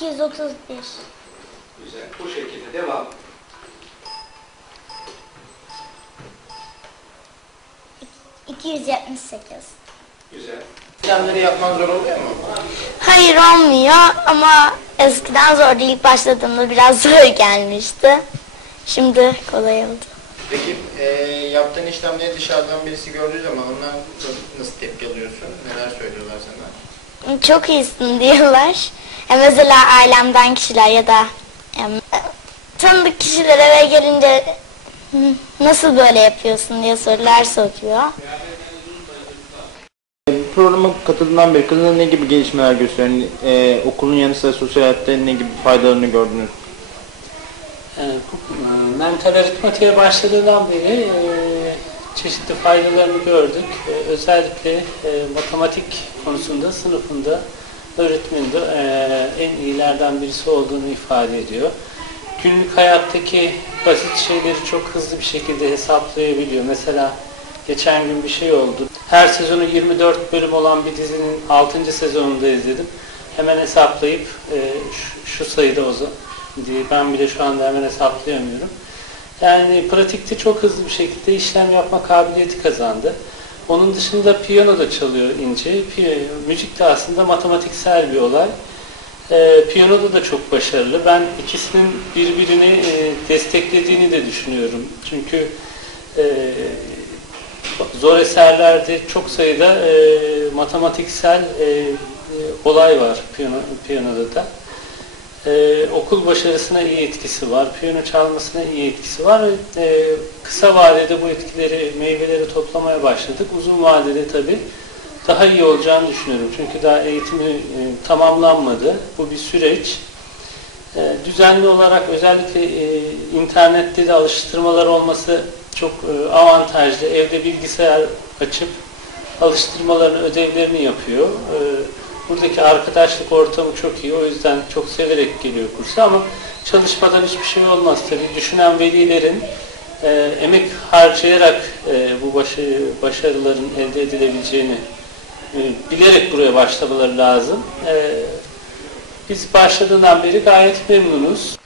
231. Güzel. Bu şekilde devam. İki 278. Güzel. İşlemleri yapman zor oluyor mu? Hayır olmuyor ama eskiden zordu. İlk başladığımda biraz zor gelmişti. Şimdi kolay oldu. Peki e, yaptığın işlemleri dışarıdan birisi gördüğü zaman onlar nasıl tepki alıyorsun? Neler söylüyorlar sana? Çok iyisin diyorlar. E mesela ailemden kişiler ya da e, tanıdık kişiler eve gelince "Hı, nasıl böyle yapıyorsun diye sorular soruyor. Programa katıldığından beri kızına ne gibi gelişmeler gösterdin? E, okulun yanı sıra sosyal hayatta ne gibi faydalarını gördünüz? Ee, bu, e, mental aritmatiğe başladığından beri e, çeşitli faydalarını gördük. E, özellikle e, matematik konusunda sınıfında öğretmeninde e, en iyilerden birisi olduğunu ifade ediyor. Günlük hayattaki basit şeyleri çok hızlı bir şekilde hesaplayabiliyor. Mesela geçen gün bir şey oldu. Her sezonu 24 bölüm olan bir dizinin 6. sezonunda izledim. Hemen hesaplayıp e, şu, şu sayıda o diye ben bile şu anda hemen hesaplayamıyorum. Yani pratikte çok hızlı bir şekilde işlem yapma kabiliyeti kazandı. Onun dışında piyano da çalıyor ince. Piy- müzik de aslında matematiksel bir olay. Ee, piyanoda da çok başarılı. Ben ikisinin birbirini e, desteklediğini de düşünüyorum. Çünkü e, zor eserlerde çok sayıda e, matematiksel e, e, olay var piyano, piyanoda da. Ee, okul başarısına iyi etkisi var, piyano çalmasına iyi etkisi var. Ee, kısa vadede bu etkileri, meyveleri toplamaya başladık. Uzun vadede tabii daha iyi olacağını düşünüyorum. Çünkü daha eğitimi e, tamamlanmadı. Bu bir süreç. Ee, düzenli olarak özellikle e, internette de alıştırmalar olması çok e, avantajlı. Evde bilgisayar açıp alıştırmalarını, ödevlerini yapıyor. Ee, Buradaki arkadaşlık ortamı çok iyi. O yüzden çok severek geliyor kursa ama çalışmadan hiçbir şey olmaz tabii. Düşünen velilerin e, emek harcayarak e, bu başı, başarıların elde edilebileceğini e, bilerek buraya başlamaları lazım. E, biz başladığından beri gayet memnunuz.